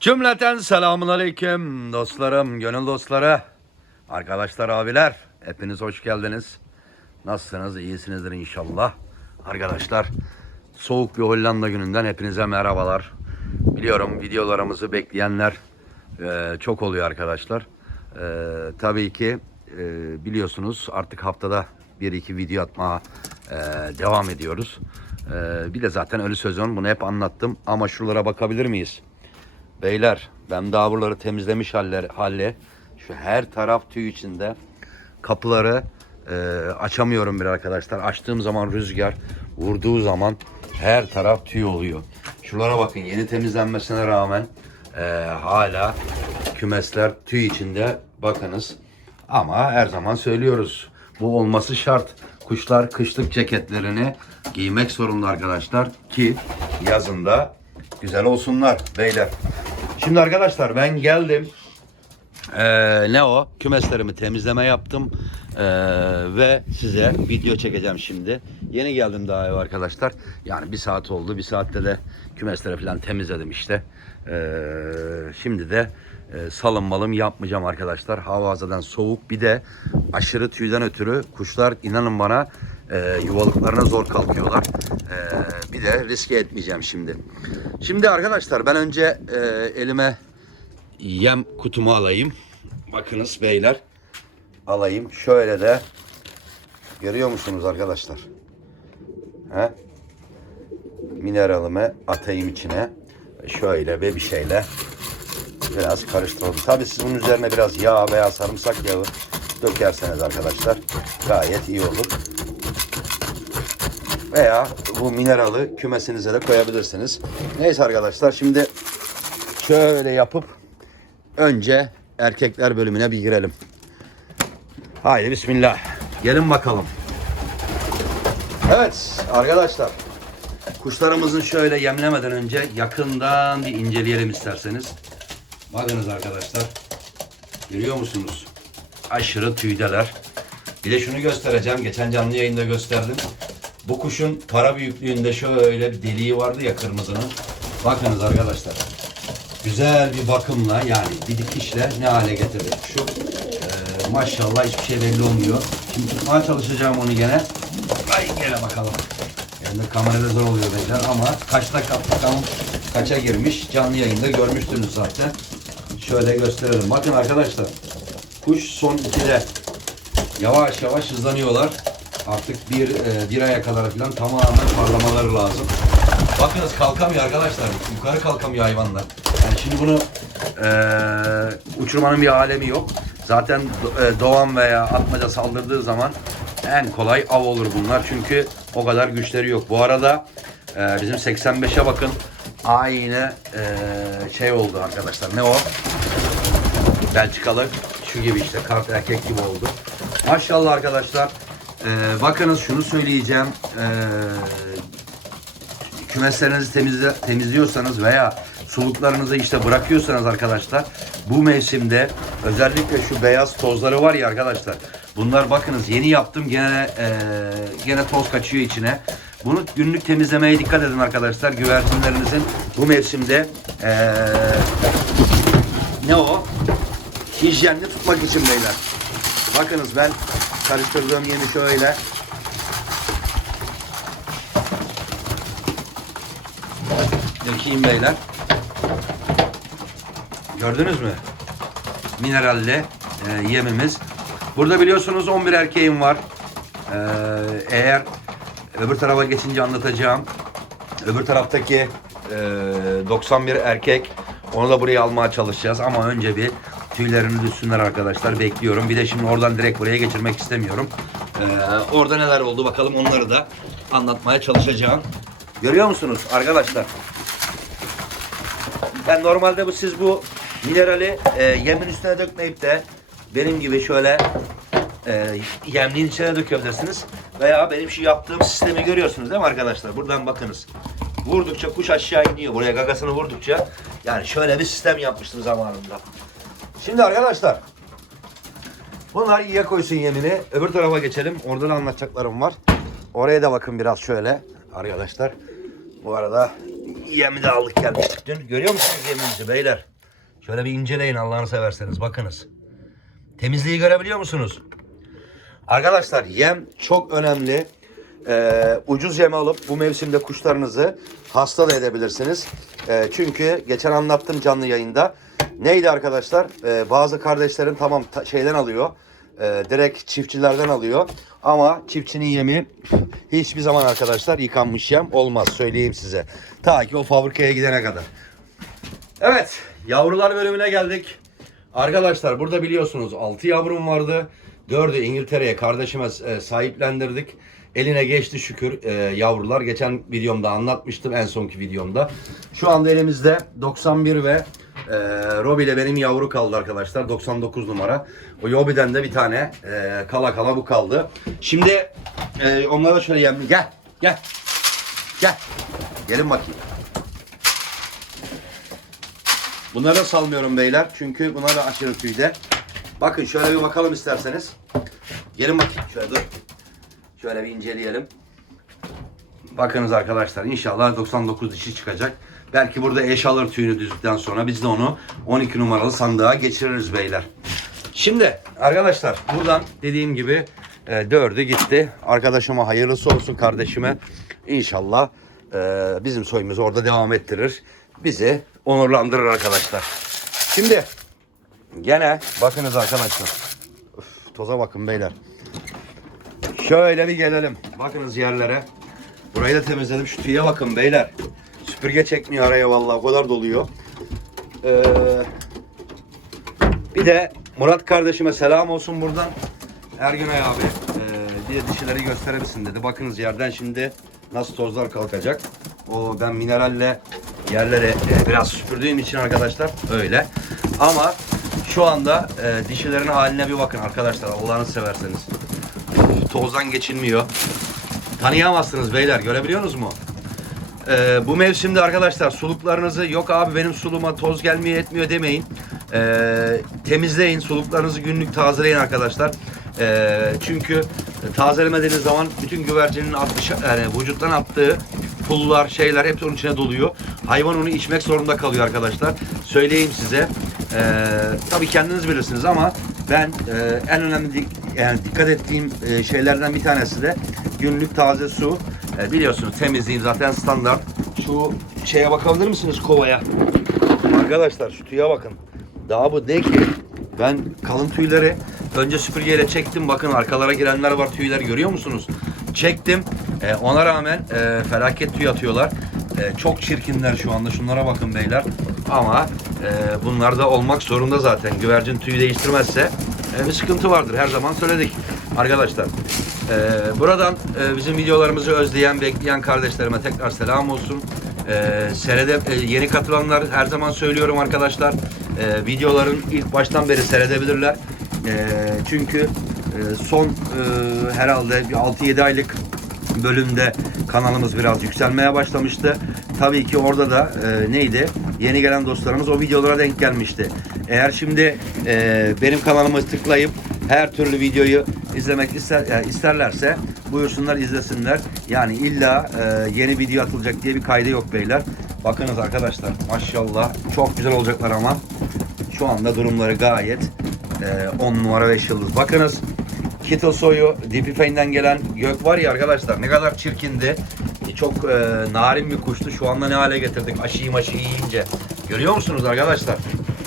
Cümleten selamun aleyküm dostlarım, gönül dostları, arkadaşlar, abiler. Hepiniz hoş geldiniz. Nasılsınız? İyisinizdir inşallah. Arkadaşlar, soğuk bir Hollanda gününden hepinize merhabalar. Biliyorum videolarımızı bekleyenler e, çok oluyor arkadaşlar. E, tabii ki e, biliyorsunuz artık haftada bir iki video atmaya e, devam ediyoruz. E, bir de zaten ölü sezon bunu hep anlattım ama şuralara bakabilir miyiz? Beyler ben daha buraları temizlemiş haller, halle. Şu her taraf tüy içinde. Kapıları e, açamıyorum bir arkadaşlar. Açtığım zaman rüzgar vurduğu zaman her taraf tüy oluyor. Şuralara bakın yeni temizlenmesine rağmen e, hala kümesler tüy içinde. Bakınız ama her zaman söylüyoruz. Bu olması şart. Kuşlar kışlık ceketlerini giymek zorunda arkadaşlar ki yazında güzel olsunlar beyler. Şimdi arkadaşlar ben geldim. Ee, ne o? Kümeslerimi temizleme yaptım. Ee, ve size video çekeceğim şimdi. Yeni geldim daha ev arkadaşlar. Yani bir saat oldu. Bir saatte de kümesleri falan temizledim işte. Ee, şimdi de e, salım malım yapmayacağım arkadaşlar. Hava zaten soğuk. Bir de aşırı tüyden ötürü kuşlar inanın bana e, yuvalıklarına zor kalkıyorlar. E, bir de riske etmeyeceğim şimdi. Şimdi arkadaşlar ben önce e, elime yem kutumu alayım. Bakınız beyler. Alayım. Şöyle de görüyor musunuz arkadaşlar? He? Mineralimi atayım içine. Şöyle bir şeyle biraz karıştıralım. Tabii siz bunun üzerine biraz yağ veya sarımsak yağı dökerseniz arkadaşlar gayet iyi olur. Veya bu mineralı kümesinize de koyabilirsiniz. Neyse arkadaşlar şimdi şöyle yapıp önce erkekler bölümüne bir girelim. Haydi bismillah. Gelin bakalım. Evet arkadaşlar. Kuşlarımızın şöyle yemlemeden önce yakından bir inceleyelim isterseniz. Bakınız arkadaşlar. Görüyor musunuz? Aşırı tüydeler. Bir de şunu göstereceğim. Geçen canlı yayında gösterdim. Bu kuşun para büyüklüğünde şöyle bir deliği vardı ya kırmızının. Bakınız arkadaşlar. Güzel bir bakımla yani bir dikişle ne hale getirdik. Şu e, maşallah hiçbir şey belli olmuyor. Şimdi tutmaya çalışacağım onu gene. Ay gele bakalım. Yani kamerada zor oluyor beyler ama kaçta bakalım kaça girmiş canlı yayında görmüştünüz zaten. Şöyle gösterelim. Bakın arkadaşlar. Kuş son 2'de yavaş yavaş hızlanıyorlar. Artık bir, e, bir aya kadar falan tamamen parlamaları lazım. Bakınız kalkamıyor arkadaşlar. Yukarı kalkamıyor hayvanlar. Yani şimdi bunu e, uçurmanın bir alemi yok. Zaten e, doğan veya atmaca saldırdığı zaman en kolay av olur bunlar. Çünkü o kadar güçleri yok. Bu arada e, bizim 85'e bakın. Aynı e, şey oldu arkadaşlar. Ne o? Belçikalı şu gibi işte kart erkek gibi oldu. Maşallah arkadaşlar. Ee, bakınız şunu söyleyeceğim. Ee, kümeslerinizi temizle, temizliyorsanız veya suluklarınızı işte bırakıyorsanız arkadaşlar bu mevsimde özellikle şu beyaz tozları var ya arkadaşlar bunlar bakınız yeni yaptım gene e, gene toz kaçıyor içine bunu günlük temizlemeye dikkat edin arkadaşlar güvercinlerinizin bu mevsimde e, ne o hijyenli tutmak için beyler bakınız ben karıştırdığım yemi şöyle dökeyim beyler. Gördünüz mü? Mineralli e, yemimiz. Burada biliyorsunuz 11 erkeğim var. E, eğer öbür tarafa geçince anlatacağım. Öbür taraftaki e, 91 erkek. Onu da buraya almaya çalışacağız ama önce bir tüylerini düşsünler arkadaşlar. Bekliyorum. Bir de şimdi oradan direkt buraya geçirmek istemiyorum. E, orada neler oldu bakalım onları da anlatmaya çalışacağım. Görüyor musunuz arkadaşlar? Ben normalde bu siz bu minerali e, yemin üstüne dökmeyip de benim gibi şöyle e, yemliğin içine dökebilirsiniz. Veya benim şu yaptığım sistemi görüyorsunuz değil mi arkadaşlar? Buradan bakınız. Vurdukça kuş aşağı iniyor. Buraya gagasını vurdukça. Yani şöyle bir sistem yapmıştım zamanında. Şimdi arkadaşlar. Bunlar iyiye koysun yemini. Öbür tarafa geçelim. Orada da anlatacaklarım var. Oraya da bakın biraz şöyle arkadaşlar. Bu arada Yemi de aldık gelmiştik dün. Görüyor musunuz yemimizi beyler? Şöyle bir inceleyin Allah'ını severseniz bakınız. Temizliği görebiliyor musunuz? Arkadaşlar yem çok önemli. Ee, ucuz yem alıp bu mevsimde kuşlarınızı hasta da edebilirsiniz. Ee, çünkü geçen anlattım canlı yayında. Neydi arkadaşlar? Ee, bazı kardeşlerin tamam ta- şeyden alıyor. Ee, direkt çiftçilerden alıyor. Ama çiftçinin yemi hiçbir zaman arkadaşlar yıkanmış yem olmaz. Söyleyeyim size. Ta ki o fabrikaya gidene kadar. Evet, yavrular bölümüne geldik. Arkadaşlar burada biliyorsunuz 6 yavrum vardı. 4'ü İngiltere'ye kardeşime e, sahiplendirdik. Eline geçti şükür e, yavrular. Geçen videomda anlatmıştım en sonki videomda. Şu anda elimizde 91 ve e, Robi ile benim yavru kaldı arkadaşlar. 99 numara. O Yobi'den de bir tane e, kala kala bu kaldı. Şimdi e, onlara şöyle yem... Gel, gel, gel. Gelin bakayım. Bunları salmıyorum beyler. Çünkü bunlar da aşırı tüyde. Bakın şöyle bir bakalım isterseniz. Gelin bakayım şöyle dur. Şöyle bir inceleyelim. Bakınız arkadaşlar inşallah 99 dişi çıkacak. Belki burada eş alır tüyünü düzdükten sonra biz de onu 12 numaralı sandığa geçiririz beyler. Şimdi arkadaşlar buradan dediğim gibi e, dördü gitti. Arkadaşıma hayırlısı olsun kardeşime. İnşallah e, bizim soyumuzu orada devam ettirir. Bizi onurlandırır arkadaşlar. Şimdi gene bakınız arkadaşlar. Üf, toza bakın beyler. Şöyle bir gelelim. Bakınız yerlere. Burayı da temizledim. Şu tüye bakın beyler. Süpürge çekmiyor araya vallahi o kadar doluyor. Ee, bir de Murat kardeşime selam olsun buradan. Ergünay abi e, diye dişileri gösterir dedi. Bakınız yerden şimdi nasıl tozlar kalkacak. O ben mineralle yerleri e, biraz süpürdüğüm için arkadaşlar öyle. Ama şu anda e, dişilerin haline bir bakın arkadaşlar Allah'ını severseniz. Tozdan geçilmiyor. Tanıyamazsınız beyler görebiliyorsunuz mu? Ee, bu mevsimde arkadaşlar suluklarınızı yok abi benim suluma toz gelmiyor etmiyor demeyin. Ee, temizleyin suluklarınızı günlük tazeleyin arkadaşlar. Ee, çünkü tazelemediğiniz zaman bütün güvercinin attığı, yani vücuttan attığı pullar şeyler hepsi onun içine doluyor. Hayvan onu içmek zorunda kalıyor arkadaşlar. Söyleyeyim size. Ee, tabii kendiniz bilirsiniz ama ben e, en önemli yani dikkat ettiğim e, şeylerden bir tanesi de günlük taze su. E, biliyorsunuz temizliğin zaten standart. Şu şeye bakabilir misiniz kovaya? Arkadaşlar şu tüye bakın. Daha bu de ki ben kalın tüyleri önce süpürgeyle çektim. Bakın arkalara girenler var tüyler görüyor musunuz? Çektim. E, ona rağmen e, felaket tüy atıyorlar. E, çok çirkinler şu anda. Şunlara bakın beyler. Ama e, bunlar da olmak zorunda zaten. Güvercin tüyü değiştirmezse e, bir sıkıntı vardır. Her zaman söyledik arkadaşlar. E, buradan e, bizim videolarımızı özleyen, bekleyen kardeşlerime tekrar selam olsun. Ee, serede e, yeni katılanlar her zaman söylüyorum arkadaşlar e, videoların ilk baştan beri seyredebilirler. E, çünkü e, son e, herhalde bir 6-7 aylık bölümde kanalımız biraz yükselmeye başlamıştı. Tabii ki orada da e, neydi? Yeni gelen dostlarımız o videolara denk gelmişti. Eğer şimdi e, benim kanalımı tıklayıp her türlü videoyu izlemek ister, e, isterlerse buyursunlar izlesinler. Yani illa e, yeni video atılacak diye bir kaydı yok beyler. Bakınız arkadaşlar maşallah çok güzel olacaklar ama şu anda durumları gayet 10 numara 5 yıldız. Bakınız Kittle soyu Dipifeyn'den gelen gök var ya arkadaşlar ne kadar çirkindi. E, Çok e, narin bir kuştu. Şu anda ne hale getirdik aşıyı maşıyı yiyince. Görüyor musunuz arkadaşlar?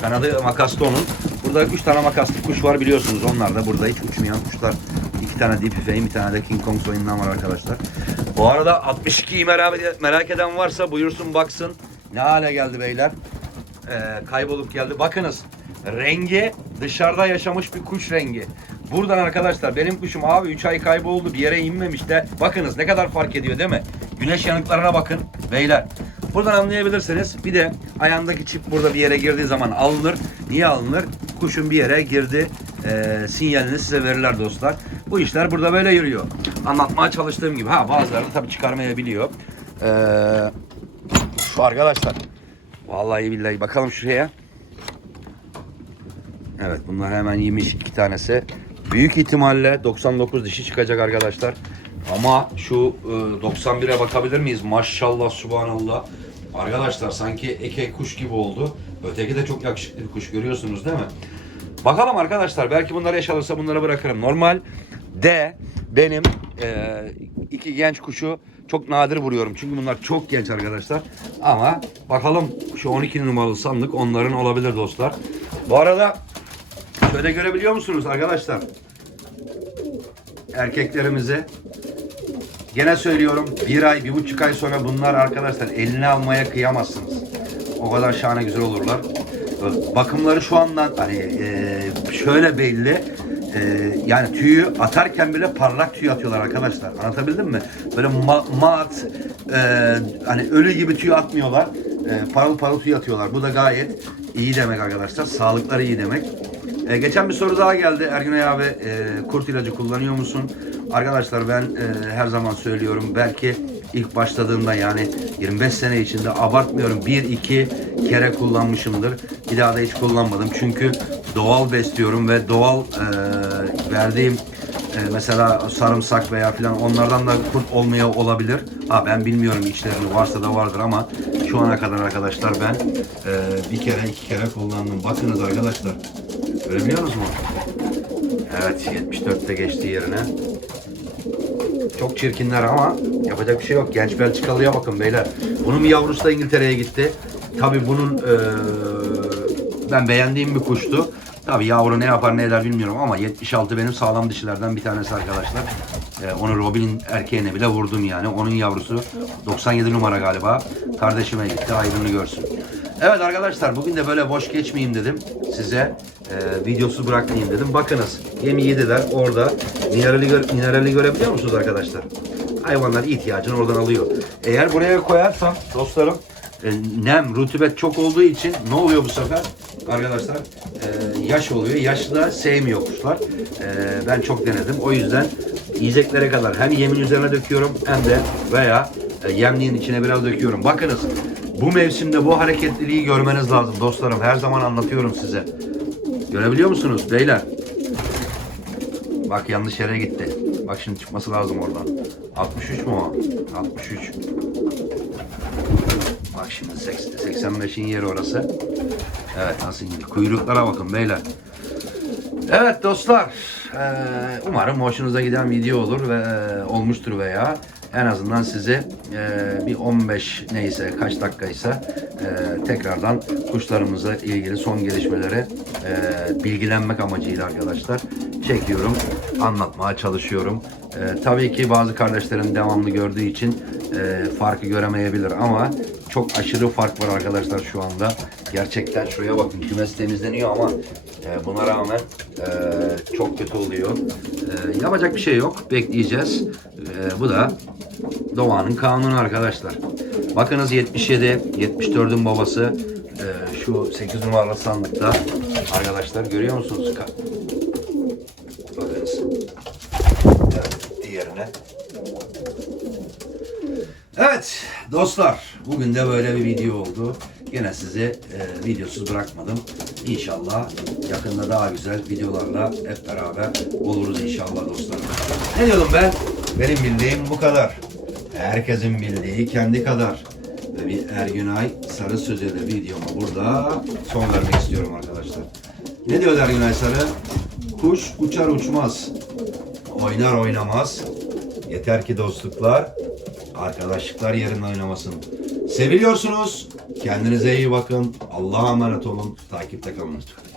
Kanadı makaslı onun. Burada 3 tane makaslı kuş var biliyorsunuz. Onlar da burada hiç uçmayan kuşlar. 2 tane Dipifeyn, bir tane de King Kong soyundan var arkadaşlar. Bu arada 62'yi merak, eden varsa buyursun baksın. Ne hale geldi beyler e, kaybolup geldi. Bakınız rengi dışarıda yaşamış bir kuş rengi. Buradan arkadaşlar benim kuşum abi 3 ay kayboldu bir yere inmemiş de bakınız ne kadar fark ediyor değil mi? Güneş yanıklarına bakın beyler. Buradan anlayabilirsiniz. Bir de ayağındaki çip burada bir yere girdiği zaman alınır. Niye alınır? Kuşun bir yere girdi e, sinyalini size verirler dostlar. Bu işler burada böyle yürüyor. Anlatmaya çalıştığım gibi. Ha bazıları tabii çıkarmayabiliyor. Eee şu arkadaşlar. Vallahi billahi bakalım şuraya. Evet bunlar hemen yemiş iki tanesi. Büyük ihtimalle 99 dişi çıkacak arkadaşlar. Ama şu e, 91'e bakabilir miyiz? Maşallah subhanallah. Arkadaşlar sanki eke kuş gibi oldu. Öteki de çok yakışıklı bir kuş görüyorsunuz değil mi? Bakalım arkadaşlar belki bunları eş alırsa bunları bırakırım. Normal D benim e, iki genç kuşu çok nadir vuruyorum. Çünkü bunlar çok genç arkadaşlar. Ama bakalım şu 12 numaralı sandık onların olabilir dostlar. Bu arada şöyle görebiliyor musunuz arkadaşlar? Erkeklerimizi Gene söylüyorum bir ay, bir buçuk ay sonra bunlar arkadaşlar eline almaya kıyamazsınız. O kadar şahane güzel olurlar. Bakımları şu andan hani e, şöyle belli. E, yani tüyü atarken bile parlak tüy atıyorlar arkadaşlar. Anlatabildim mi? Böyle ma- mat, e, hani ölü gibi tüy atmıyorlar. E, parıl parıl tüy atıyorlar. Bu da gayet iyi demek arkadaşlar. Sağlıkları iyi demek. E, geçen bir soru daha geldi. Ergünay abi e, kurt ilacı kullanıyor musun? Arkadaşlar ben e, her zaman söylüyorum. Belki ilk başladığımda yani 25 sene içinde abartmıyorum. Bir iki kere kullanmışımdır. Bir daha da hiç kullanmadım. Çünkü doğal besliyorum ve doğal e, verdiğim e, mesela sarımsak veya filan onlardan da kurt olmaya olabilir. Ha ben bilmiyorum içlerini varsa da vardır ama şu ana kadar arkadaşlar ben e, bir kere iki kere kullandım. Bakınız arkadaşlar. Görebiliyor musunuz? Evet 74'te geçti yerine. Çok çirkinler ama yapacak bir şey yok. Genç Belçikalı'ya bakın beyler. Bunun yavrusu da İngiltere'ye gitti. Tabii bunun eee, ben beğendiğim bir kuştu. Tabii yavru ne yapar ne eder bilmiyorum ama 76 benim sağlam dişilerden bir tanesi arkadaşlar. Eee, onu Robin'in erkeğine bile vurdum yani. Onun yavrusu 97 numara galiba. Kardeşime gitti ayrını görsün. Evet arkadaşlar bugün de böyle boş geçmeyeyim dedim. Size e, videosu bırakmayayım dedim. Bakınız yemi yediler orada. Minerali, gö- minerali görebiliyor musunuz arkadaşlar? Hayvanlar ihtiyacını oradan alıyor. Eğer buraya koyarsam dostlarım e, nem, rutubet çok olduğu için ne oluyor bu sefer? Arkadaşlar e, yaş oluyor. Yaşı da sevmiyor kuşlar. E, ben çok denedim. O yüzden yiyeceklere kadar hem yemin üzerine döküyorum hem de veya e, yemliğin içine biraz döküyorum. Bakınız bu mevsimde bu hareketliliği görmeniz lazım dostlarım. Her zaman anlatıyorum size. Görebiliyor musunuz beyler? Bak yanlış yere gitti. Bak şimdi çıkması lazım oradan. 63 mu o? 63. Bak şimdi 85'in yeri orası. Evet nasıl indi? Kuyruklara bakın beyler. Evet dostlar. eee, umarım hoşunuza giden video olur ve eee, olmuştur veya en azından sizi eee, bir 15 neyse kaç dakikaysa eee, tekrardan kuşlarımızla ilgili son gelişmeleri eee, bilgilenmek amacıyla arkadaşlar çekiyorum. Anlatmaya çalışıyorum. Eee, tabii ki bazı kardeşlerim devamlı gördüğü için eee, farkı göremeyebilir ama çok aşırı fark var arkadaşlar şu anda. Gerçekten şuraya bakın kümes temizleniyor ama e, buna rağmen e, çok kötü oluyor. E, yapacak bir şey yok. Bekleyeceğiz. E, bu da doğanın kanunu arkadaşlar. Bakınız 77, 74'ün babası e, şu 8 numaralı sandıkta arkadaşlar görüyor musunuz? Bakınız. Evet, diğerine. Evet dostlar bugün de böyle bir video oldu. Yine sizi e, videosuz bırakmadım. İnşallah yakında daha güzel videolarla hep beraber oluruz inşallah dostlar. Ne diyordum ben? Benim bildiğim bu kadar. Herkesin bildiği kendi kadar. Ve bir Ergünay Sarı Sözeli videomu burada son vermek istiyorum arkadaşlar. Ne diyor Ergünay Sarı? Kuş uçar uçmaz. Oynar oynamaz. Yeter ki dostluklar, arkadaşlıklar yerinde oynamasın. Seviliyorsunuz. Kendinize iyi bakın. Allah'a emanet olun. Takipte kalın lütfen.